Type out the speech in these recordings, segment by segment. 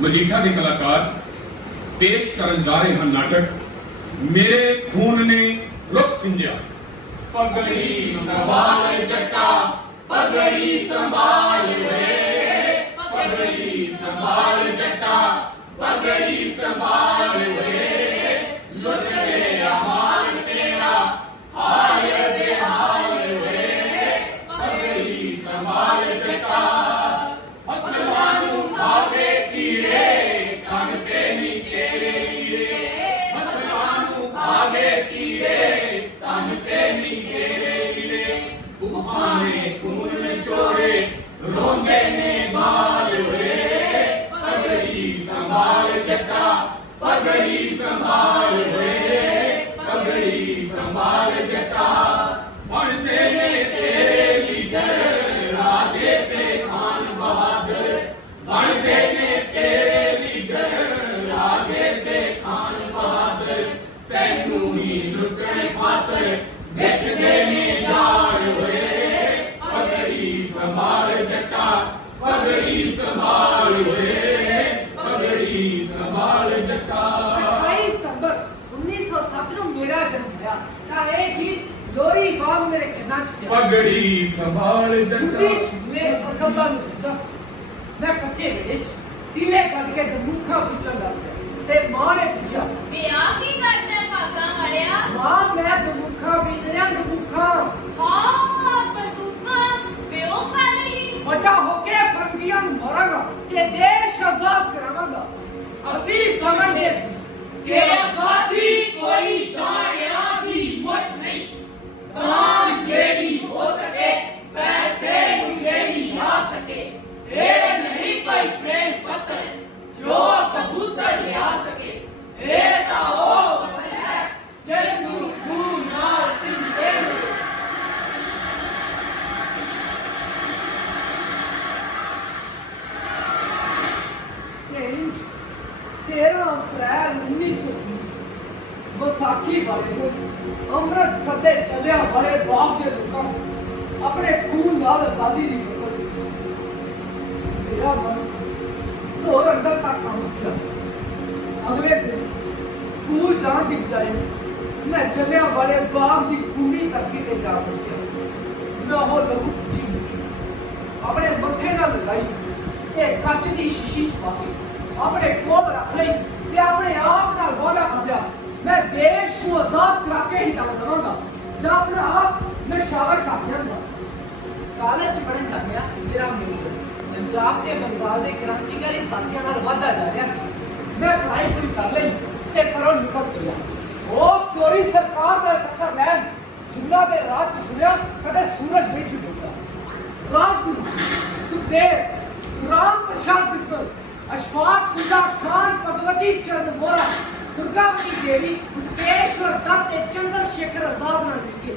ਮਜੀਠਾ ਦੇ ਕਲਾਕਾਰ ਪੇਸ਼ ਕਰਨ ਜਾ ਰਹੇ ਹਨ ਨਾਟਕ ਮੇਰੇ ਖੂਨ ਨੇ ਰੁੱਖ ਸਿੰਜਿਆ ਪਗੜੀ ਸੰਭਾਲ ਜੱਟਾ ਪਗੜੀ ਸੰਭਾਲ ਵੇ ਪਗੜੀ ਸੰਭਾਲ ਜੱਟਾ ਪਗੜੀ ਸੰਭਾਲ ਕੀੜੇ, ਕੰਨ ਤੇ ਨੀ ਤੇਰੇ ਕੀੜੇ ਗੁਹਾਂ ਖੂਨ ਚੋਰੇ, ਰੋਂਦੇ ਨੇ ਮਾਲ ਵੇ ਪਗੜੀ ਸੰਭਾਲ ਜੱਟਾ, ਪਗੜੀ ਸੰਭਾਲ ਵੇ ਪਗੜੀ ਸੰਭਾਲ ਜੱਟਾ ਸੰਭਾਲ ਜੱਟਾ ਪਗੜੀ ਸੰਭਾਲ ਵੇ ਪਗੜੀ ਸੰਭਾਲ ਜੱਟਾ। 28 ਸਤੰਬਰ 1907 ਨੂੰ ਮੇਰਾ ਜਨਮ ਹੋਇਆ। ਤਾਂ ਇਹ ਗੀਤ ਲੋਰੀ ਬਾਗ ਮੇਰੇ ਕੰਨਾਂ 'ਚ ਪਿਆ। ਪਗੜੀ ਸੰਭਾਲ ਜੱਟਾ। ਛੁਲੇ ਅਸੰਦਾ ਨੂੰ ਜਸ ਮੈਂ ਕੱਚੇ ਵਿੱਚ ਟੀਲੇ ਕੱਢ ਕੇ ਦਮੂਖਾ ਪੁੱਛਣ ਲੱਗ ਪਿਆ। ਤੇ ਮਾਂ ਨੇ ਪੁੱਛਿਆ ਵਿਆਹ ਕੀ ਕਰਦਾ ਭਾਗਾਂ ਵਾਲਿਆ? ਮਾਂ ਮੈਂ ਦਮੂਖਾ ਬੀਜ ਰਿਹਾ ਦਮੂਖਾ ਹਾਂ Amanda, que deixa завтра, Amanda. Assim समझ esse. કે સાથી કોઈ દાણ્યાથી મત નહીં દાન જેડી હો सके पैसे જેડી आ सके रे नहीं कोई प्रेम पत्र जो कबूतर ले आ सके रे ताओ ਬੜੇ ਦੇ ਲੋਕਾਂ ਨੂੰ ਆਪਣੇ ਖੂਨ ਨਾਲ ਆਜ਼ਾਦੀ ਦੀ ਫਸਲ ਦਿੱਤੀ ਮੇਰਾ ਮਨ ਧੋਰ ਅੰਦਰ ਤੱਕ ਕੰਮ ਅਗਲੇ ਦਿਨ ਸਕੂਲ ਜਾਣ ਦੀ ਬਜਾਏ ਮੈਂ ਚੱਲਿਆ ਵਾਲੇ ਬਾਗ ਦੀ ਖੂਨੀ ਧਰਤੀ ਤੇ ਜਾ ਪਹੁੰਚਿਆ। ਮੈਂ ਉਹ ਲਹੂ ਪੁੱਛੀ ਆਪਣੇ ਮੱਥੇ ਨਾਲ ਲਗਾਈ ਤੇ ਕੱਚ ਦੀ ਸ਼ੀਸ਼ੀ ਚ ਪਾ ਕੇ ਆਪਣੇ ਕੋਲ ਰੱਖ ਲਈ ਤੇ ਆਪਣੇ ਆਪ ਨਾਲ ਵਾਅਦਾ ਕਰ ਲਿਆ, ਮੈਂ ਦੇਸ਼ ਨੂੰ ਆਜ਼ਾਦ ਕਰਾ ਕੇ ਹੀ ਦਵਾਂਗਾ। ਜਾਂ ਆਪਣਾ ਆਪ ਨਿਸ਼ਾਵਰ ਕਰ ਦਿਆਂਗਾ ਕਾਲਜ ਚ ਪੜਨ ਲੱਗਿਆ ਮੇਰਾ ਮੂਡ ਪੰਜਾਬ ਤੇ ਬੰਗਾਲ ਦੇ ਕ੍ਰਾਂਤੀਕਾਰੀ ਸਾਥੀਆਂ ਨਾਲ ਵਾਧਾ ਜਾ ਰਿਹਾ ਸੀ ਮੈਂ ਪੜ੍ਹਾਈ ਪੂਰੀ ਕਰ ਲਈ ਤੇ ਘਰੋਂ ਨਿਕਲ ਗਿਆ ਉਹ ਸਟੋਰੀ ਸਰਕਾਰ ਨਾਲ ਟੱਕਰ ਲੈਣ ਜਿੰਨਾ ਦੇ ਰਾਜ ਚ ਸੁਣਿਆ ਕਦੇ ਸੂਰਜ ਨਹੀਂ ਸੀ ਡੁੱਬਦਾ ਰਾਜਗੁਰੂ ਸੁਖਦੇਵ ਰਾਮ ਪ੍ਰਸਾਦ ਬਿਸਮਲ ਅਸ਼ਫਾਕ ਫੁੱਲਾ ਖਾਨ ਭਗਵਤੀ ਚੰਦ ਮੋਰਾ ਦੁਰਗਾਵਤੀ ਦੇਵੀ ਮੁਕਤੇਸ਼ਵਰ ਦੱਤ ਤੇ ਚੰਦਰ ਸ਼ੇਖਰ ਆਜ਼ਾਦ ਨਾਲ ਮਿਲ ਕੇ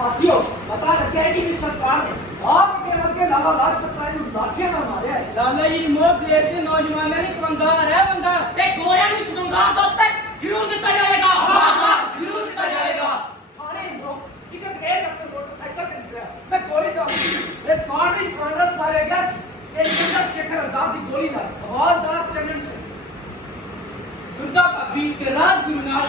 ਸਾਥੀਓ ਪਤਾ ਲੱਗਿਆ ਕਿ ਵੀ ਸਰਕਾਰ ਨੇ ਆਪ ਕੇ ਵਰਗੇ ਲਾਲਾ ਲਾਜਪਤ ਰਾਏ ਨੂੰ ਲਾਠੀਆਂ ਨਾਲ ਮਾਰਿਆ ਹੈ। ਲਾਲਾ ਜੀ ਮੋਹ ਦੇਸ਼ ਦੇ ਨੌਜਵਾਨਾਂ ਨੇ ਕਵੰਗਾਰ ਹੈ ਬੰਦਾ। ਤੇ ਗੋਰਿਆਂ ਨੂੰ ਬੰਗਾਲ ਦਾ ਉੱਤੇ ਜ਼ਰੂਰ ਦਿੱਤਾ ਜਾਏਗਾ। ਹਾਂ ਹਾਂ ਜ਼ਰੂਰ ਦਿੱਤਾ ਜਾਏਗਾ। ਥਾਣੇ ਅੰਦਰੋਂ ਇੱਕ ਅੰਗਰੇਜ਼ ਅਫਸਰ ਮੋਟਰਸਾਈਕਲ ਤੇ ਨਿਕਲਿਆ। ਮੈਂ ਗੋਲੀ ਦਾ ਇਸ ਮਾਰ ਦੀ ਸਾਂਡਰਸ ਮਾਰਿਆ ਗਿਆ ਤੇ ਚੰਦਰ ਸ਼ੇਖਰ ਆਜ਼ਾਦ ਦੀ ਗੋਲੀ ਨਾਲ ਹਵਾਲਦਾਰ ਚੰਨਨ ਸਿੰਘ ਦੁਰਗਾ ਭਾਬੀ ਤੇ ਰਾਜਗੁਰੂ ਨਾਲ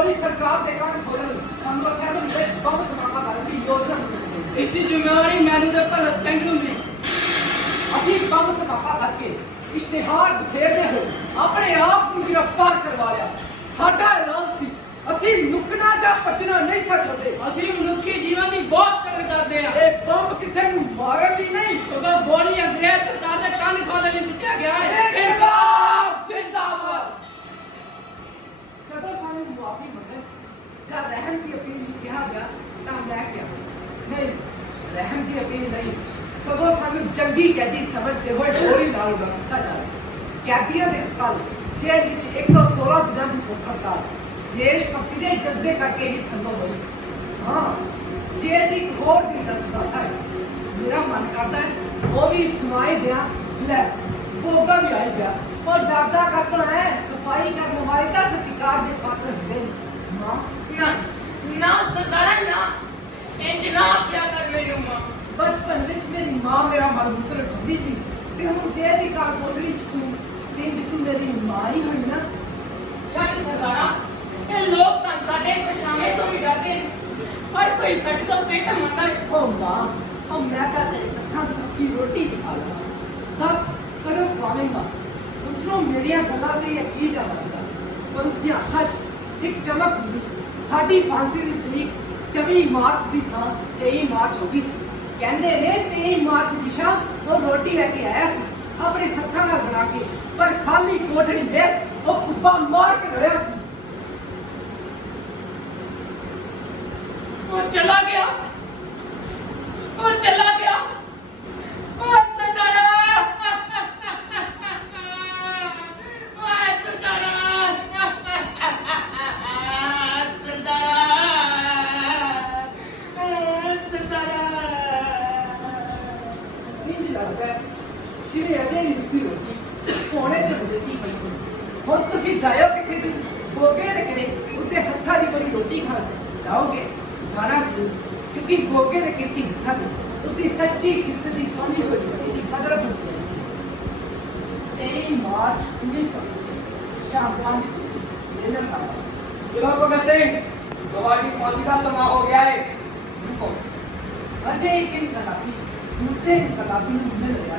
ਕਰਨਾ ਮੋਦੀ ਸਰਕਾਰ ਦੇ ਕੰਨ ਖੋਲਣ ਸਾਨੂੰ ਅਸੈਂਬਲੀ ਵਿੱਚ ਬੰਬ ਧਮਾਕਾ ਕਰਨ ਦੀ ਯੋਜਨਾ ਬਣਾਈ ਹੈ। ਇਸ ਦੀ ਜ਼ਿੰਮੇਵਾਰੀ ਮੈਨੂੰ ਤੇ ਭਗਤ ਸਿੰਘ ਨੂੰ ਸੀ। ਅਸੀਂ ਬੰਬ ਧਮਾਕਾ ਕਰਕੇ ਇਸ਼ਤਿਹਾਰ ਬਖੇਰਦੇ ਹੋ ਆਪਣੇ ਆਪ ਨੂੰ ਗ੍ਰਿਫਤਾਰ ਕਰਵਾ ਲਿਆ। ਸਾਡਾ ਐਲਾਨ ਸੀ ਅਸੀਂ ਲੁਕਣਾ ਜਾਂ ਭੱਜਣਾ ਨਹੀਂ ਸਕਦੇ ਅਸੀਂ ਮਨੁੱਖੀ ਜੀਵਨ ਦੀ ਬਹੁਤ ਕਦਰ ਕਰਦੇ ਹਾਂ। ਇਹ ਬੰਬ ਕਿਸੇ ਨੂੰ ਮਾਰਨ ਦੀ ਨਹੀਂ। ਸਗੋਂ ਗੋਲੀ ਅੰਗਰੇਜ਼ ਸਰਕਾਰ ਦੇ ਕੰਨ ਖੋਲਣ ਲਈ ਸੁੱਟਿਆ ਗਿਆ ਹੈ। काफ़ी मतलब जब रहम की अपील किया गया तब मैं क्या नहीं, रहम की अपील नहीं। सदो सानू जंगी कैदी समझते हुए गोली नाल गमता जा कैदियों ने कल जेल विच 116 दिनों की भुख हड़ताल देश भक्ति के जज्बे करके ही संभव हुई हाँ जेल की एक और दिलचस्प बात है। मेरा मन करता है, वो भी सुनाई दिया ले ਭੋਗਾ ਵੀ ਆਈ ਜਾ और डरता का तो है सफाई करने वाले का सरकार के पात्र ਹੁੰਦੇ ਨੇ ਮਾਂ ਨਾ ਨਾ ਸਰਦਾਰਾ ਨਾ ਇੰਜ ਨਾ ਕਿਆ ਕਰ ਮੈਨੂੰ ਮਾਂ ਬਚਪਨ ਵਿੱਚ ਮੇਰੀ ਮਾਂ ਮੇਰਾ ਮਲਮੂਤਰ ਹੁੰਦੀ ਸੀ ਤੇ ਹੁਣ ਜੇ ਦੀ ਕਾਰ ਕੋਠੜੀ ਚ ਤੂੰ ਤੇ ਜੇ ਤੂੰ ਮੇਰੀ ਮਾਂ ਹੀ ਹੋਈ ਨਾ ਛੱਡ ਸਰਦਾਰਾ ਇਹ ਲੋਕ ਤਾਂ ਸਾਡੇ ਪਛਾਵੇਂ ਤੋਂ ਵੀ ਡਰਦੇ ਨੇ ਹਰ ਕੋਈ ਸਾਡੇ ਤੋਂ ਪਿੱਟ ਮੰਨਦਾ ਹੈ ਉਹ ਮਾਂ ਉਹ ਮੈਂ ਕਹ ਤੇਰੇ ਅੱਖਾਂ ਦੀ ਪੱਕੀ ਰੋਟੀ ਖਾ ਲਾਂ ਦੱਸ ਕਦੋਂ ਖਵਾਵੇਂਗਾ ਉਸਨੂੰ ਮੇਰੀਆਂ ਗੱਲਾਂ ਤੇ ਯਕੀਨ ਨਾ ਪਰ ਉਸਦੀਆਂ ਅੱਖਾਂ 'ਚ ਇੱਕ ਚਮਕ ਹੁੰਦੀ ਸਾਡੀ ਫਾਂਸੀ ਦੀ ਤਰੀਕ 24 ਮਾਰਚ ਦੀ ਥਾਂ 23 ਮਾਰਚ ਹੋ ਗਈ ਸੀ ਕਹਿੰਦੇ ਨੇ 23 ਮਾਰਚ ਦੀ ਉਹ ਰੋਟੀ ਲੈ ਕੇ ਆਇਆ ਸੀ ਆਪਣੇ ਹੱਥਾਂ ਨਾਲ ਬਣਾ ਕੇ ਪਰ ਖਾਲੀ ਕੋਠੜੀ ਵਿੱਚ ਉਹ ਕੁੱਬਾ ਮਾਰ ਕੇ ਲੜਿਆ ਸੀ ਉਹ ਚਲਾ ਗਿਆ ಚಿರೆಯದೆ ನಿಲ್ತಿರೋದು ಕೋಣೆ ಜಗದತಿ ಮೈಸೂರು ಹೊತ್ತು ಸಿ ಜಾಯೋ ಕಿಸಿ ದಿ गोगे रखने उसके हथा की बड़ी रोटी खा जाओगे खाना क्योंकि गोगे ने कीर्ति हथा की उसकी सच्ची कीर्ति की बनी हुई उसकी कदर बनती है मार्च उन्नीस सौ शाम पाँच चलो भगत सिंह गवाही फांसी का समा हो गया है। रुको। अजय एक इंकलाबी दूसरे इंकलाबी मुझे लगा।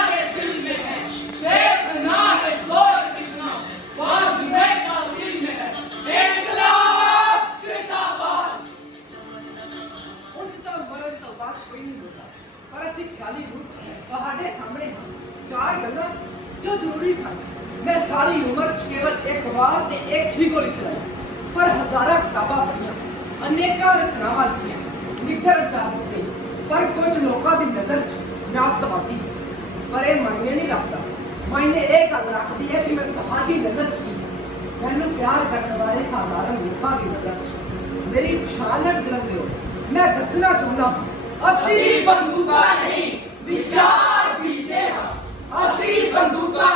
ਮੈਂ ਸਾਰੀ ਉਮਰ 'ਚ ਕੇਵਲ ਇੱਕ ਵਾਰ ਤੇ ਇੱਕ ਹੀ ਗੋਲੀ ਚਲਾਈ, ਪਰ ਹਜ਼ਾਰਾਂ ਕਿਤਾਬਾਂ ਪੜ੍ਹੀਆਂ, ਅਨੇਕਾਂ ਰਚਨਾਵਾਂ ਲਿਖੀਆਂ, ਨਿੱਘਰ ਵਿਚਾਰ ਦਿੱਤੇ ਪਰ ਕੁਝ ਲੋਕਾਂ ਦੀ ਨਜ਼ਰ 'ਚ ਮੈਂ ਅੱਤਵਾਦੀ ਪਰ ਇਹ ਮਾਇਨੇ ਨਹੀਂ ਰੱਖਦਾ। ਮਾਇਨੇ ਇਹ ਗੱਲ ਰੱਖਦੀ ਹੈ ਕਿ ਮੈਂ ਤੁਹਾਡੀ ਨਜ਼ਰ 'ਚ ਕੀ ਮੈਨੂੰ ਪਿਆਰ ਕਰਨ ਵਾਲੇ ਸਾਧਾਰਨ ਲੋਕਾਂ ਦੀ ਨਜ਼ਰ 'ਚ। ਮੇਰੀ ਪਛਾਣ ਨਾ ਗਿਰਦੇ ਹੋ ਮੈਂ ਦੱਸਣਾ ਚਾਹੁੰਦਾ ਹਾਂ ਅਸੀਂ ਬੰਦੂਕਾਂ ਨਹੀਂ, ਵਿਚਾਰ ਬੀਜਦੇ ਹਾਂ। ਅਸੀਂ ਬੰਦੂਕਾਂ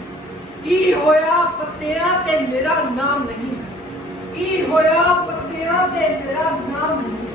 ਕੀ ਹੋਇਆ ਪੱਤਿਆਂ ਤੇ ਮੇਰਾ ਨਾਮ ਨਹੀਂ? ਕੀ ਹੋਇਆ ਪੱਤਿਆਂ ਤੇ ਮੇਰਾ ਨਾਮ ਨਹੀਂ?